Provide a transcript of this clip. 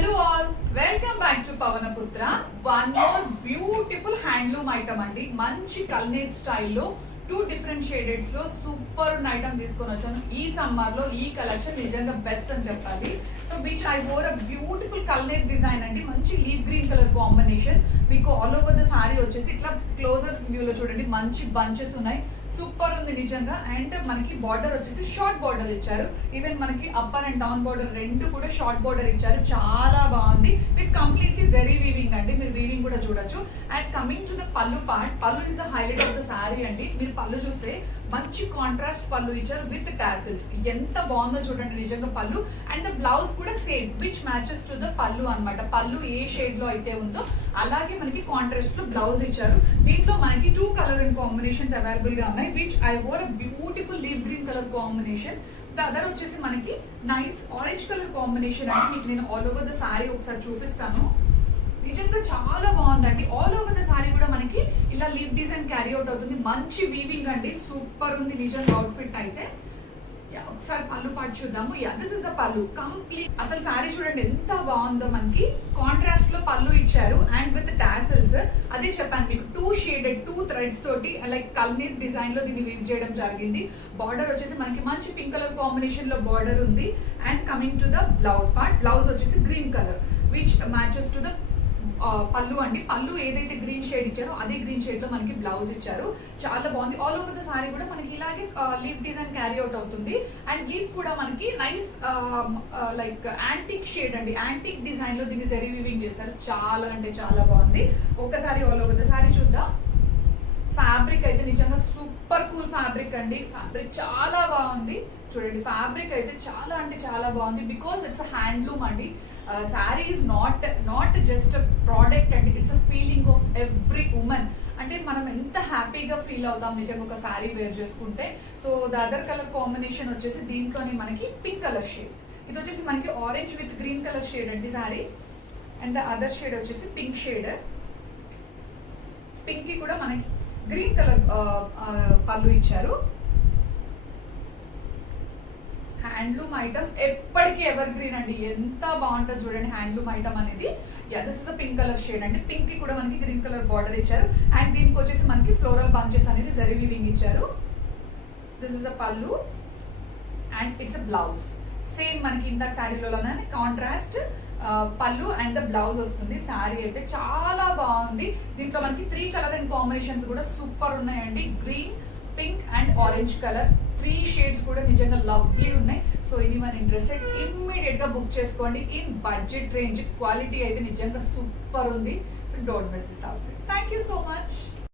Hello all, welcome back to Pavanaputra. One more beautiful handloom item andi. Manchi Kalnate style lo 2 different shadeds lo super item తీసుకొని వచ్చాను. ఈ summer లో ఈ collection నిజంగా best అని చెప్పాలి. So which I wore a beautiful Kalnate design అండి. మంచి లీఫ్ గ్రీన్ కలర్ కాంబినేషన్. మీకు ఆల్ ఓవర్ ద సారీ వచ్చేసి ఇట్లా క్లోజర్ వ్యూ లో చూడండి మంచి బంచెస్ ఉన్నాయి. సూపర్ ఉంది నిజంగా. అండ్ మనకి బార్డర్ వచ్చేసి షార్ట్ బార్డర్ ఇచ్చారు. ఈవెన్ మనకి అప్పర్ అండ్ డౌన్ బార్డర్ రెండు కూడా షార్ట్ బార్డర్ ఇచ్చారు. చాలా బాగుంది విత్ కంప్లీట్లీ జెరీ వీవింగ్ అండి. మీరు వీవింగ్ కూడా చూడొచ్చు. అండ్ కమింగ్ టు ద పల్లు పార్ట్, పల్లు is the highlight of the sorry అండి. మీరు పల్లు చూస్తే మంచి కాంట్రాస్ట్ పల్లు ఇచ్చారు విత్ టాసిల్స్. ఎంత బాగుందో చూడండి నిజంగా పల్లు. అండ్ ద బ్లౌజ్ కూడా same which matches to the పల్లు అన్నమాట. పల్లు ఏ షేడ్ లో అయితే ఉందో అలాగే మనకి కాంట్రాస్ట్ లో బ్లౌజ్ ఇచ్చారు. దీంట్లో మనకి 2 కలర్ అండ్ కాంబినేషన్స్ అవైలబుల్ గా ఉన్నాయి. Which I wore beautiful leave green colour combination. The other వచ్చేసి మనకి నైస్ ఆరెంజ్ కలర్ కాంబినేషన్ అండి. మీకు నేను ఆల్ ఓవర్ ద సారీ ఒకసారి చూపిస్తాను. నిజంగా చాలా బాగుందండి. ఆల్ ఓవర్ ద సారీ కూడా మనకి ఇలా లీవ్ డిజైన్ క్యారీ అవుట్ అవుతుంది. మంచి వీవింగ్ అండి. సూపర్ ఉంది నిజంగా అవుట్ఫిట్ అయితే. ఒకసారి పళ్ళు పాటు చూద్దాము. దిస్ ఇస్ ద పళ్ళు కంప్లీట్. అసలు సారీ చూడండి ఎంత బాగుందో. మనకి కాంట్రాస్ట్ లో పళ్ళు ఇచ్చారు అండ్ విత్ టాసిల్స్. అదే చెప్పాను మీకు 2 షేడెడ్ 2 థ్రెడ్స్ తోటి లైక్ కల్నీత్ డిజైన్ లో దీన్ని వీవ్ చేయడం జరిగింది. బార్డర్ వచ్చేసి మనకి మంచి పింక్ కలర్ కాంబినేషన్ లో బార్డర్ ఉంది. And coming to the blouse part, blouse వచ్చేసి green colour which matches to the pallu అండి. పళ్ళు ఏదైతే గ్రీన్ షేడ్ ఇచ్చారో అదే గ్రీన్ షేడ్ లో మనకి బ్లౌజ్ ఇచ్చారు. చాలా బాగుంది. ఆల్ ఓవర్ ద సారీ కూడా మనకి ఇలాగే లీఫ్ డిజైన్ క్యారీ అవుట్ అవుతుంది. అండ్ లీఫ్ కూడా మనకి నైస్ లైక్ యాంటిక్ షేడ్ అండి. యాంటిక్ డిజైన్ లో దీన్ని జరీ వీవింగ్ చేశారు. చాలా అంటే చాలా బాగుంది. ఒకసారి ఆల్ ఓవర్ ద సారీ చూద్దాం. ఫ్యాబ్రిక్ అయితే నిజంగా సూపర్ కూల్ ఫ్యాబ్రిక్ అండి. ఫ్యాబ్రిక్ చాలా బాగుంది. చూడండి ఫ్యాబ్రిక్ అయితే చాలా అంటే చాలా బాగుంది. బికాస్ ఇట్స్ హ్యాండ్లూమ్ అండి. Sari is not just product అండి. It's a feeling of every woman. అంటే మనం ఎంత హ్యాపీగా ఫీల్ అవుతాం నిజంగా ఒక శారీ వేర్ చేసుకుంటే. So the other colour combination వచ్చేసి దీంట్లోనే మనకి పింక్ కలర్ షేడ్. ఇది వచ్చేసి మనకి orange with green colour shade అండి sari. And the other shade వచ్చేసి పింక్ షేడ్. పింక్ కి కూడా మనకి గ్రీన్ కలర్ పళ్ళు ఇచ్చారు. హ్యాండ్లూమ్ ఐటమ్ ఎప్పటికీ ఎవర్ గ్రీన్ అండి. ఎంత బాగుంటుంది చూడండి హ్యాండ్లూమ్ ఐటమ్ అనేది. This is a pink colour shade అండి. పింక్ కి కూడా మనకి గ్రీన్ కలర్ బార్డర్ ఇచ్చారు. అండ్ దీనికి వచ్చేసి మనకి ఫ్లోరల్ బంచెస్ అనేది జరీ వీవింగ్ ఇచ్చారు. దిస్ ఇస్ అ పల్లు and it's a blouse. Same మనకి ఇందాక శారీలోనే కాంట్రాస్ట్ పల్లు అండ్ ద బ్లౌజ్ వస్తుంది. శారీ అయితే చాలా బాగుంది. దీంట్లో మనకి 3 కలర్ అండ్ కాంబినేషన్స్ కూడా సూపర్ ఉన్నాయండి. Green, pink and orange colour 3 shades కూడా నిజంగా లవ్లీ ఉన్నాయి. సో ఎనీవన్ ఇంట్రెస్టెడ్ ఇమ్మీడియట్ గా బుక్ చేసుకోండి. ఇన్ బడ్జెట్ రేంజ్ క్వాలిటీ అయితే నిజంగా సూపర్ ఉంది. So don't miss this outfit. Thank you so much.